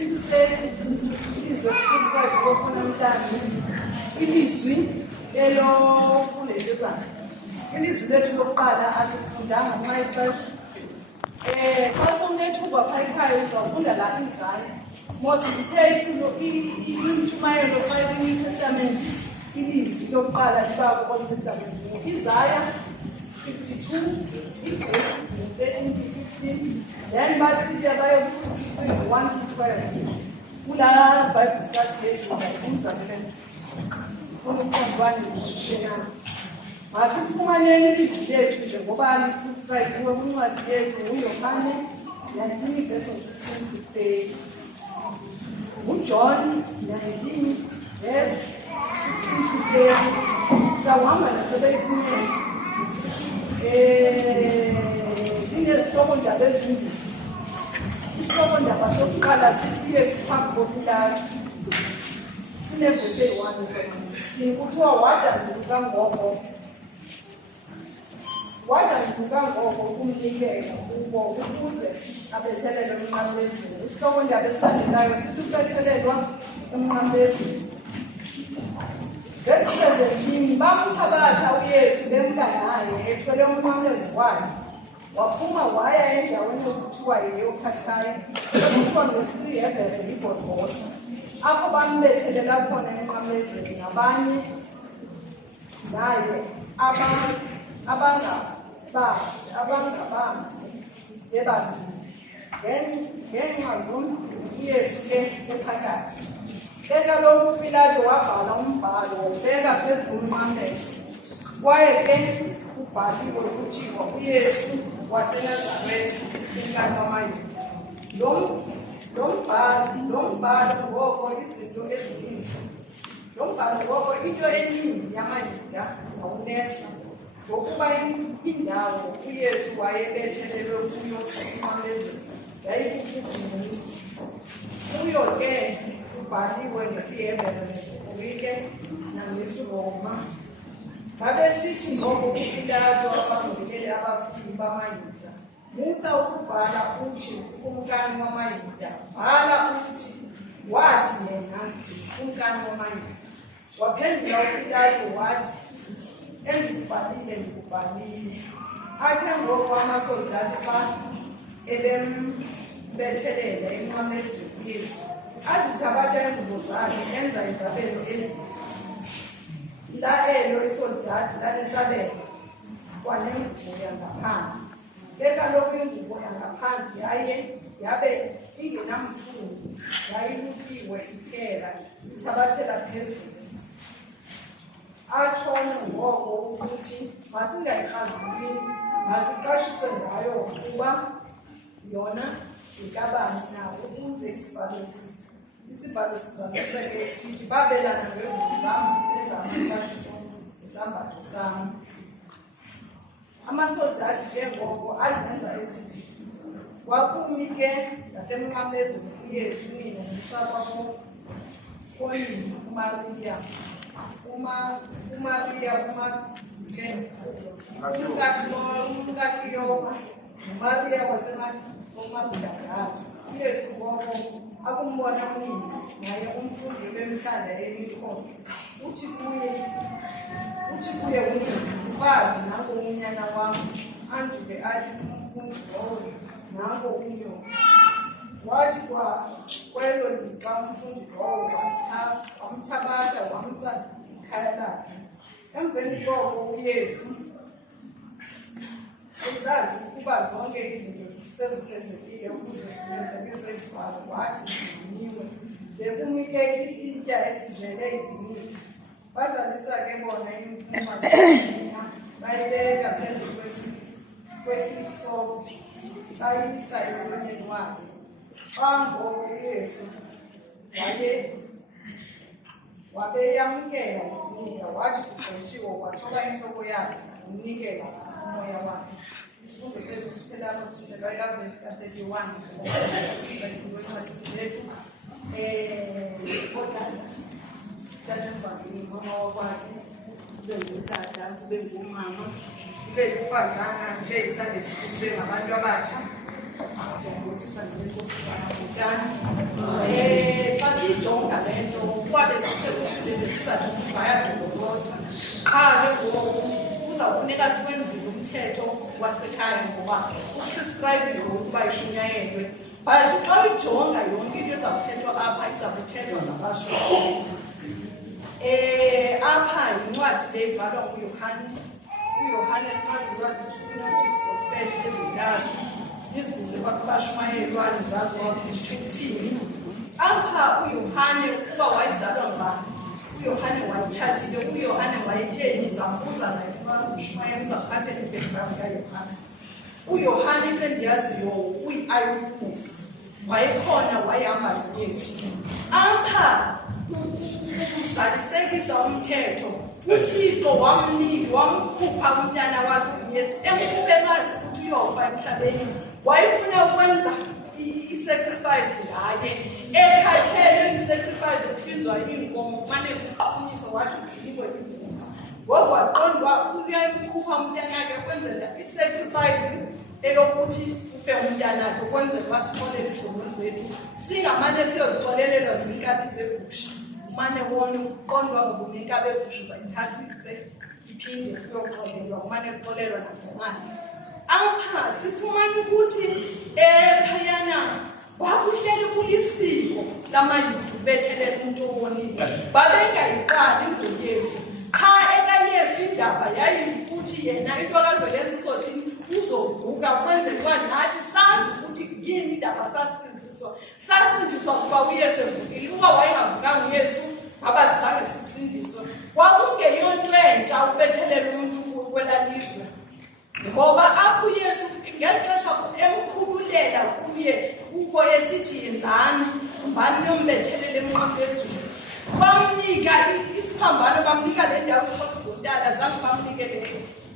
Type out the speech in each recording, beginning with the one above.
ilizwe kusikhathi kokhona namhlanje ilizwi elokulelezana ilizwi lethu lokuqala asikufundanga nxa ixesha xa sowunethuba phaa ekhaya uzawufunda la izayo mos ithethu intshumayelo xa kwi-New Testament ilizwi lokuqala liba ku-Old Testament Isaiah 52 13 15 then bathi abayo 1 to 12 kula Bible sathi ezibuza ke sifuna ukuqondwana nokushiyana masikufumaneni ilizwi lethu nje ngoba likusayikuwe kwincwadi yethu uYohane 19 verse 16 to 30 uJohn 19 verse 16 to 30 sawahamba nasebeyifundile inesihloko-ndaba ezimbili isihloko-ndaba sokuqala sibuye siphambi kokulala sinevesi eyi-1 16 kuthiwa wadanduka-ngoko kumnikela kubo ukuze abethelele emnqamlezweni. Isihloko-ndaba esilandelayo sithi ukubethelelwa emnqamlezweni. Verse 17 bamthabatha uYesu bemkanaye ethwele umnqamlezo wakhe waphuma waya endaweni okuthiwa yiYephthahaya ekuthiwa ngesiHebheru yiGolgotha apho bambethelela khona emnqamlezweni ngabanye naye abangabanzi bebabili ngenxa uYesu ke ephakathi. Kaloku uPilato wabhala umbhalo wawubeka phezu komnqamlezo kwaye ke ubhaliwe kuthiwa uYesu waseNazaretha inkani kamayuda. Lo mbhalo ngoko izinto ezininzi. Lo mbhalo ngoko into eninzi yamayuda wawunesa ngokuba indawo uYesu wayebethelelwe kuyo emnqamlezweni yayikukudumisa. Kuyo ke ubhaliwe ngesiHebheru nesiGrike nangesiRoma. Babesithi ngoko uPilato abangekeli abaphili bamayuda, musa ukubhala uthi ukumkani wamayuda, bhala uthi wathi yena umkani wamayuda. Waphendula uPilato wathi, endikubhalile ndikubhalile. Athe ngoko amasoldathi xa ebembethelela emnqamlezweni uYesu azithabatha iingubo zakhe enza izabelo ezinhle. La elo isoldathi lalisabela kwanengubo yangaphansi. Kaloku ingubo yangaphansi yabe ingenamthungo, yayilukiwe iphela ithabathela phezulu. Atshona ngoko ukuthi masingayikrazuli, masiqashiswe ngayo kuba yona yikabani na ukuze isibhalo sizamiseke sithi babelana ngengubo zam ezamaqashiso nesambatho sam. Amasoldathi ke ngoko azenza ezi zinto. Kwakumi ke ngasemnqamlezweni uYesu nina nosapho konina uMariya umkaKliyopha noMariya waseMagdala. uYesu ngoko akumbona unina naye umfundi bemhlanda emikhona. Uthi kuye unina, mfazi, nanko unyana wam. Anduke athi kumlowo, nanko unyoka. Wathi kwelo lixa umfundi lowo wamthabatha wamsa ikhaya lakhe. Emveni koko uYesu esazi ukuba zonke izinto sezifezekile ukuze sifezekiswe isibhalo, wathi zivunyiwe. Bekumi ke isitya esizele iviniga. Bazalisa ke bona imfuma bayibeka phezu kwehisopu bayisa emlonyeni wakhe. Xa ngoko uYesu wabeyamkela iviniga, wathi kugqityiwe, wathoba intloko yakhe wamnikela umoya wakhe. Isifundo sethu siphela apho sivela kwivesi ka-31 zethu. Tatemvangeli mama wakwakhe kube ngutata, kube ngumama, kube yifazana, kube yisandesi, kube ngabantu abatsha. Ndiyakuthi sandile Nkosi Bhutani. besisekusile besizathu bayadololoza qha ke ngoku uzawufuneka sikwenzile umthetho wasekhaya ngoba uprescribe ukuba ishunyayelwe. But xa ujonga yonke into ezawuthethwa apha izawuthethwa ngabashushu. Apha yincwadi le ibhalwa uYohane simaziwa zii-synoptic gospel ezintathu zizibuze kwabashumayelwa nizaziwa ukuthi uthini. Apha uYohane ukuba wayezalwa ngubani, uYohane wayetshatile, uYohane wayetheni, uzambuza naye ukuba umshumayeli uzakuphathela i-background kaYohane. uYohane into endiyaziyo uyi-eyewitness, wayekhona wayehamba noYesu. Apha uzalisekisa umthetho, uThixo wamkhupha umntana wakhe uYesu emkhuphengazi ukuthi uyofa emhlabeni, wayefuna ukwenza i-sacrifice ngaye, ekhathele i-sacrifice kuhlinzwa iinkomo kumane kuqhunyiswa wathi udiliwe ivumba. Ngoku waqondwa uyamkhupha umntanakhe ukwenzela i-sacrifice eyokuthi ufe umntanakhe ukwenzela uba sixolele izono zethu, singamane siyozixolelelwa ziinkabi zegusha. Umane wona uqondwa ngokuninkabi egusha uzayithathise iphinde kuyoxolelwa, kumane kuxolelwa nangemali. Apha sifumana ukuthi phayana wakuhleli kulisiko lamayuda ubethelela umuntu owonile, babengayiqali ngoYesu. Qha ekaYesu indaba yayikuthi yena into akazoyenza izothini, uzovuka ukwenzela uba nathi sazi ukuthi yini indaba sasindiswa kuba uYesu evukile. Uba wayengavukanga uYesu abazange sisindiswe. Kwakungeyo nto entsha ubethelela umuntu kwelalizwe, ngoba apho uYesu ngexesha emkhululela kuye uko esithi yenzani mbani yombethelela emnqamphezulu, bamnika isiphambano, bamnika le ndawo yokuzontala, zange bamnikele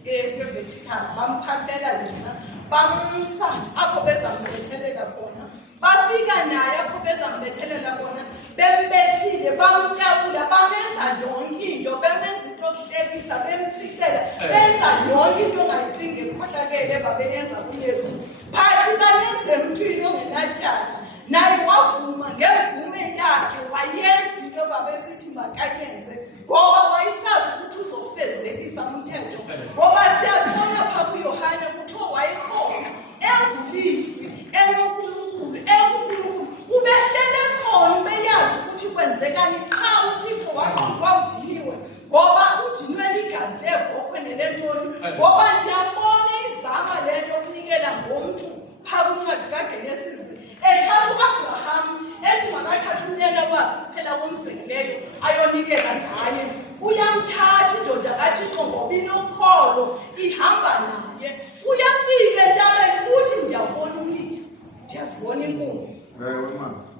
kwe-vertical, bamphathela yena, bamsa apho bezambethelela khona. Bafika naye apho bezambethelela khona, bembethile, bamtyabula, bamenza yonke into, bemenza into yokuhlekisa, bemtsicela, benza yonke into ongayicingi ekhohlakele babeyenza kuYesu. Phathi bayenze emntwini ongenatyala, naye wavuma ngemvume yakhe wayenza into babesithi makayenze, ngoba wayesazi ukuthi uzofezekisa umthetho. Ngoba siyabona phaa kuYohane kuthiwa wayekhona engulizwi, enonkulunkulu, engunkulunkulu, ubehlele khona ubeyazi ukuthi kwenzekani. Qha uThixo waqondwa udiniwe, ngoba udiniwe ligazi lebhokhwe nelentoni, ngoba ndiyambona izama le nto yokunikela ngomntu phaa kwincwadi kaGenesisi, ethatha uAbraham ethi makathathe unyana wakhe phela komzekeleyo ayonikela ngaye. Uyamthatha indoda kaThixo ngoba inokholo, ihamba naye. Uyafika entabeni uthi ndiyabona ulike, ndiyazibona inkuni,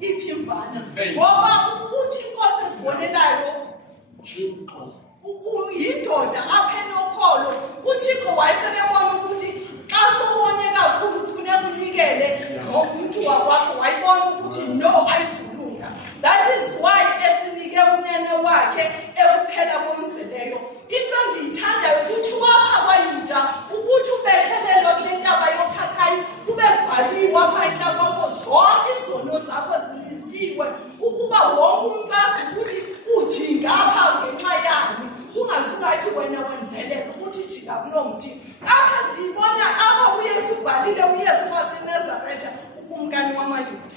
iphi imvana, ngoba uthi inkosi ezibonelayo yindoda apha enokholo. uThixo wayesebebona ukuthi xa sowone kakhulu kufuneka unikele umntu wakwakho, wayibona ukuthi no, ayizulunga. That is why esinike unyana wakhe ekuphela komzeleyo. Into ndiyithandayo ukuthi wapha kwaYuda ukuthi ubethelelwa kule ntaba yokhakhayi, kube kubhaliwe apha entla kwakho zonke izono zakho zilistiwe, ukuba wonke umntu azi ukuthi ujinga apha ngenxa yami, ungazukathi wena wenzelela ukuthi ijinga kuloo mthi. Apha ndibona apha uYesu ubhalile, uYesu waseNazaretha, ukumkani wamaYuda.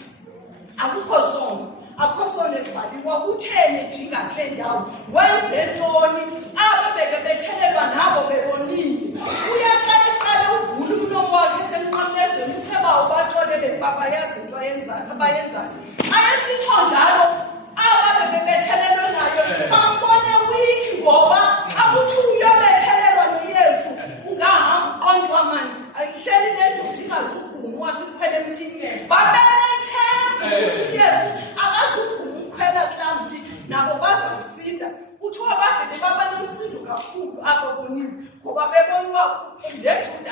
Akukho sono, akho sono esibhaliwe. Kutheni ejinga kule ndawo, wenze ntoni? Aba beke bethelelwa nabo bebonile. Uyaqala uvula umlomo wakhe esemnqamlezweni, uthe bawubatholele babayazi into abayenzayo. Ayesitsho njalo aba beke bethelelwe nayo bambone wiki, ngoba akuthi uyobethelelwa noYesu ungahamba uqondwa mani ayihleli nendoda ingazuvuma wasikhwele emthini. Babenethemba ukuthi uYesu akazuvuma ukukhwela kulaa mthi, nabo bazawusinda. Kuthiwa bavele baba nomsindo kakhulu apho bonile, ngoba bebona uba le ndoda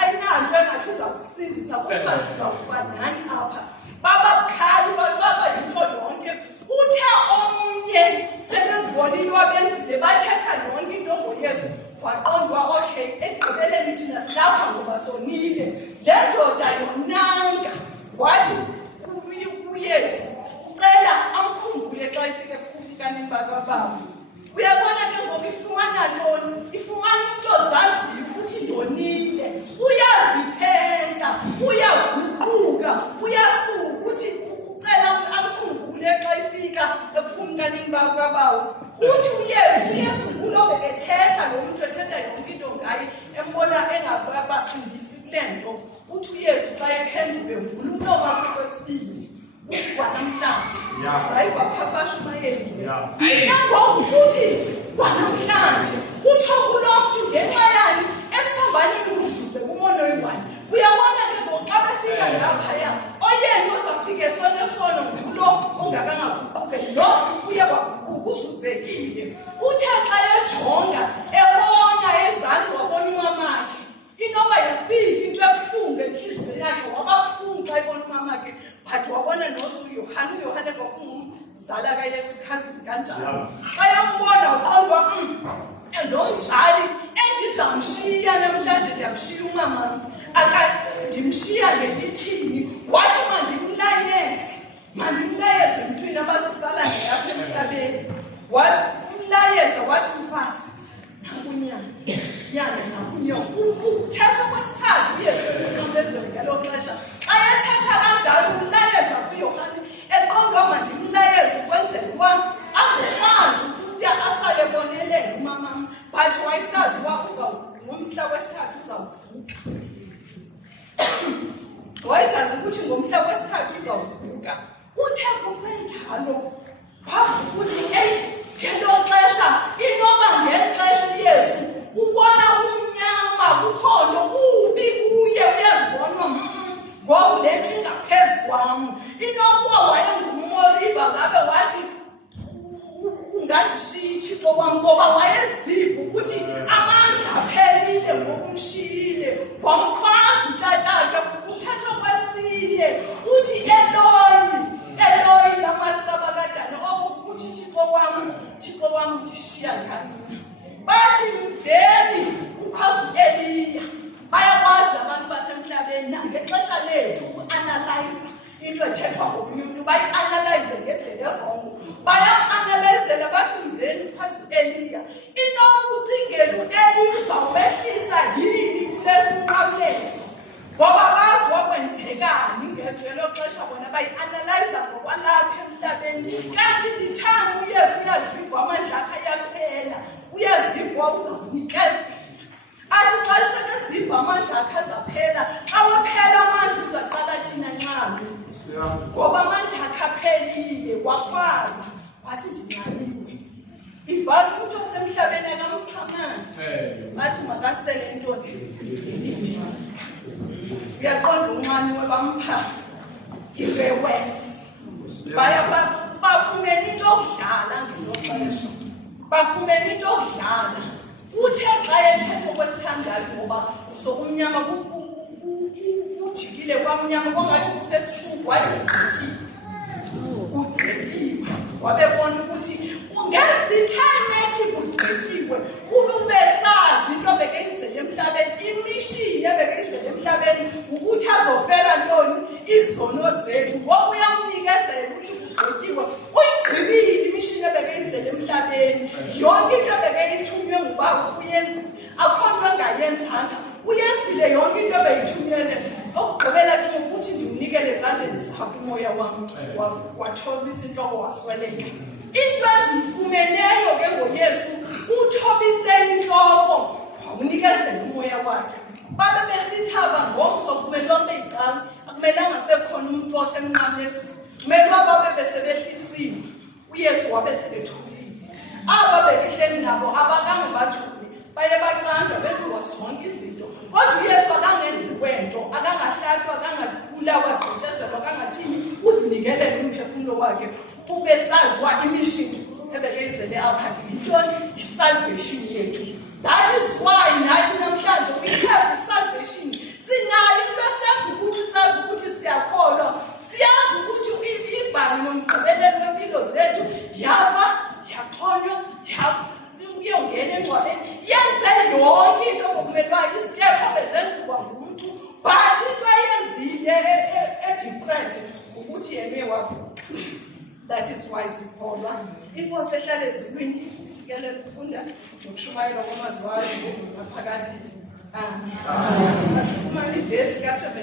ayinanto engathi izawusindisa, kuthiwa sizawufa nani apha. Bababukhali baba yinto yonke. Uthe omnye sebezibonile wabenzile, bathetha yonke into ngoYesu, waqondwa okay, ekugqibeleni thina silapha ngoba sonile. Le ndoda yonanga wathi uYesu ucela amkhumbule xa efike kukanimba kaBaba. Uyabona ke ngoku ifumana ntoni? Ifumana umuntu ozaziyo ukuthi ndonile, uyarepenta, uyaguquka, uyasuka ukuthi ucela amkhumbule xa ifika ebukumkanini bakabawo. Uthi uYesu ngulo bekethetha lo muntu ethetha yonke into ngaye embona engabasindisi kule nto. Uthi uYesu xa ephenduke vula umlomo wakhe kwesibili. Uthi kwanamhlanje sayiva phakasha umayeni. Yangoku futhi kwanamhlanje utsho kulo muntu ngenxa yani esiphambanini umzuse kumono oyi-1. Uyabona ke ngoku xa befika ngaphaya oyena ozafika esonesono ngulo ongakangaguquke lo uye waguquka uzuzekile. Uthe xa ejonga ebona ezantsi wabona umamakhe inoba yafika into ebuhlungu entliziyweni yakhe wababuhlungu xa ebona umamakhe but wabona noYohane. uYohane kwakungumzala kaYesu khazini kanjalo. Xa yombona uqondwa lo mzali endizamshiya namhlanje ndiyamshiya umamam ndimshiya ngelithini. Wathi mandimlayeze emntwini abazosala ngaye apha emhlabeni. Umlayeza wathi mfazi nakunyana uthetha kwesithathu uYesu uqondezweni ngelo xesha. Xa ethetha kanjalo umlayeza kuYohane eqondwa mandimlayeze ukwenzela uba azokwazi ukuthi asale ebonelele umamam, but wayesazi uba ngomhla wesithathu uzawuvuka. Wayesazi ukuthi ngomhla wesithathu uzawuvuka. Uthe kusenjalo wavuka ukuthi ngelo xesha inoba ngeli xesha uYesu ubona umnyama kukhona ubi kuye uyazibona ngoku le nto ingaphezu kwam. Inokuba wayengumoliva ngabe wathi ungandishiya uThixo wam, ngoba wayeziva ukuthi amandla aphelile ngokumshiyile. Wamkhwaza utatakhe. Uthetha kwesine uthi Eloi lama sabakthani, okuthi Thixo wam ndishiya ngani. Bathi mveni ukhwaza Eliya. Bayakwazi abantu basemhlabeni nangexesha lethu uanalyze into ethethwa ngomunye umuntu, bayi-analyze ngendlela erongo. Bayam-analyzela bathi mveni ukhwaza Eliya. Inokucingela uEliya uzawumehlisa yini kulesinqamlezo, ngoba bazi wakwenzekani ngelo xesha bona bayi-analyze ngokwalapha emhlabeni. Kanti ndithanda uYesu uyaziva amandla akhe ayaphela, uyaziva uzawunikezela. Athi xa sekeziva amandla akhe azaphela, xa waphela amandla uzaqala thina nqambi, ngoba amandla akhe aphelile. Wakwaza wathi ndinqabile. Iva umuntu osemhlabeni akampha amanzi, bathi makasele intoni. Uyaqonda unxaniwe bampha iwewesi. Bafumene into yokudlala ngelo xesha, bafumene into yokudlala. Uthe xa ethetha okwesithandathu ngoba sokumnyama ujikile kwamnyama kwangathi kusebusuku, wathi ugqityiwe. Wabebona ukuthi the-time ethi kugqityiwe ube sazi into ebekeyizele emhlabeni, imishini ebekeyizele emhlabeni ukuthi azofela ntoni izono zethu. Ngoba uyamnikezela ukuthi kugqityiwe, uyigqibile imishini ebekeyizele emhlabeni. Yonke into ebekeyithunywe ngubaba uyenzile, akho nto engayenzanga. Uyenzile yonke into ebeyithunyelwe. Okugqibela ke ukuthi ndimnikele ezandleni zakho umoya wam. Wathobisa intloko wasweleka. Into endimfumeneyo ke ngoYesu, uthobise intloko wawunikezela umoya wakhe. Babe besithaba ngomso kumelwa beyicawe, akumelanga kube khona umuntu osemnqamlezweni, kumelwa babe besebehlisiwe. uYesu wabe sebethulile. Aba bekihleli nabo abakange bathule, baye bacandwa benziwa zonke izinto. Kodwa uYesu akangenziwe nto, akangahlathwa, akangathula, wagqitshezelwa, akangathini, uzinikelele umphefumulo wakhe. Ubesaziwa imishini ebekeyizele apha yintoni? Isalvation yethu. That is why nathi namhlanje we have salvation. Sinayo into esenza ukuthi sazi ukuthi siyakholwa, siyazi ukuthi ibhali nomgqibelelo wempilo zethu yafa, yaxhonywa, uyongena engcwabeni, yenze yonke into ngokumelwayo. Izitheko bezenziwa ngumuntu, but into ayenzile edifferent ukuthi yena wavuka. That is why sikholwa. Inkosi ehlala ezulwini isikelela ukufunda nokushumayela kwamazwi ayo ngaphakathi. Amen. Asifumane ivesi ka-7.